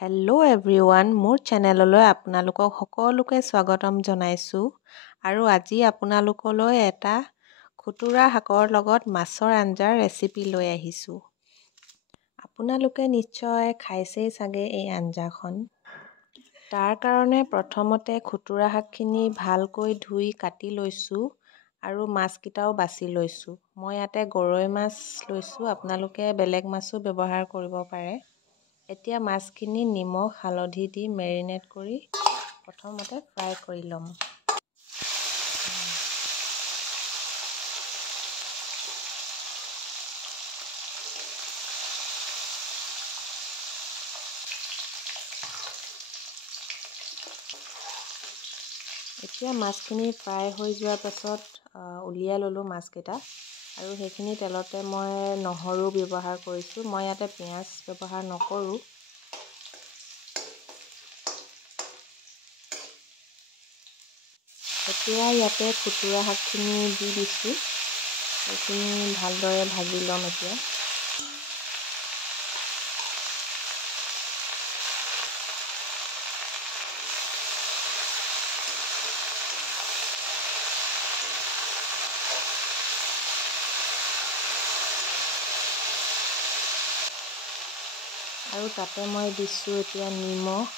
Hello' everyone, মোৰ চেনেললৈ আপোনালোকক সকলোকে স্বাগতম জনাইছোঁ। আৰু আজি আপোনালোকলৈ এটা খুতুৰা শাকৰ লগত মাছৰ আঞ্জাৰ ৰেচিপি লৈ আহিছোঁ। আপোনালোকে নিশ্চয় খাইছেই চাগে এই আঞ্জাখন। তাৰ কাৰণে প্ৰথমতে খুতুৰা শাকখিনি ভালকৈ ধুই কাটি লৈছোঁ আৰু মাছকেইটাও বাছি লৈছোঁ। মই ইয়াতে গৰৈ মাছ লৈছোঁ, আপোনালোকে বেলেগ মাছো ব্যৱহাৰ কৰিব পাৰে। এতিয়া মাছখিনি নিমখ হালধি দি মেৰিনেট কৰি প্ৰথমতে ফ্ৰাই কৰি ল'ম। এতিয়া মাছখিনি ফ্ৰাই হৈ যোৱাৰ পাছত উলিয়াই ল'লোঁ মাছকেইটা, আৰু সেইখিনি তেলতে মই নহৰু ব্যৱহাৰ কৰিছোঁ। মই ইয়াতে পিঁয়াজ ব্যৱহাৰ নকৰোঁ। এতিয়া ইয়াতে খুতুৰা শাকখিনি দি দিছোঁ। সেইখিনি ভালদৰে ভাজি ল'ম এতিয়া। আৰু তাতে মই দিছোঁ এতিয়া নিমখ,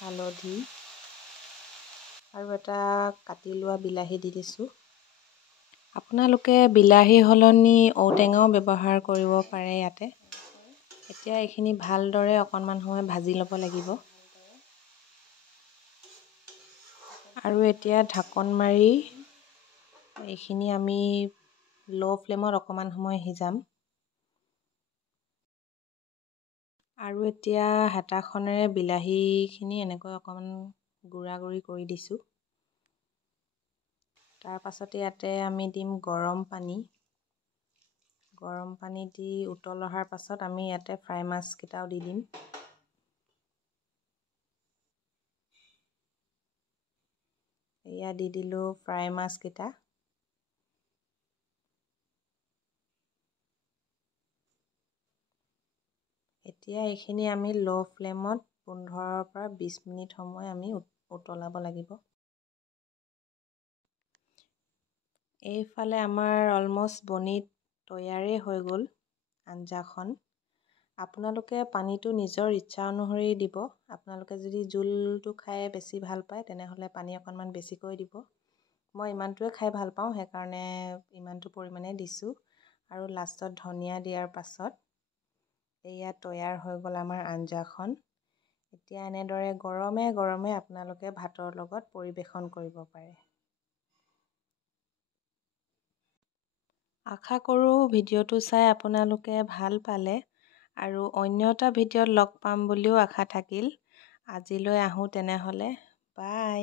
হালধি আৰু এটা কাটি লোৱা বিলাহী দি দিছোঁ। আপোনালোকে বিলাহী সলনি ঔটেঙাও ব্যৱহাৰ কৰিব পাৰে ইয়াতে। এতিয়া এইখিনি ভালদৰে অকণমান সময় ভাজি ল'ব লাগিব। আৰু এতিয়া ঢাকন মাৰি এইখিনি আমি ল' ফ্লেমত অকণমান সময় সিজাম। আৰু এতিয়া হেতাখনেৰে বিলাহীখিনি এনেকৈ অকণমান গুড়া কৰি দিছোঁ। তাৰ পাছতে ইয়াতে আমি দিম গৰম পানী। গৰম পানী দি উতল অহাৰ পাছত আমি ইয়াতে ফ্ৰাই মাছকেইটাও দি দিম। এয়া দি দিলোঁ ফ্ৰাই মাছকেইটা। এতিয়া এইখিনি আমি ল' ফ্লেমত 15 পৰা 20 মিনিট সময় আমি উতলাব লাগিব। এইফালে আমাৰ অলমষ্ট বনি তৈয়াৰেই হৈ গ'ল আঞ্জাখন। আপোনালোকে পানীটো নিজৰ ইচ্ছা অনুসৰি দিব। আপোনালোকে যদি জোলটো খাই বেছি ভাল পায় তেনেহ'লে পানী অকণমান বেছিকৈ দিব। মই ইমানটোৱে খাই ভাল পাওঁ, সেইকাৰণে ইমানটো পৰিমাণে দিছোঁ। আৰু লাষ্টত ধনিয়া দিয়াৰ পাছত এয়া তৈয়াৰ হৈ গ'ল আমাৰ আঞ্জাখন। এতিয়া এনেদৰে গৰমে গৰমে আপোনালোকে ভাতৰ লগত পৰিৱেশন কৰিব পাৰে। আশা কৰোঁ ভিডিঅ'টো চাই আপোনালোকে ভাল পালে, আৰু অন্য এটা ভিডিঅ'ত লগ পাম বুলিও আশা থাকিল। আজিলৈ আহোঁ তেনেহ'লে, বাই।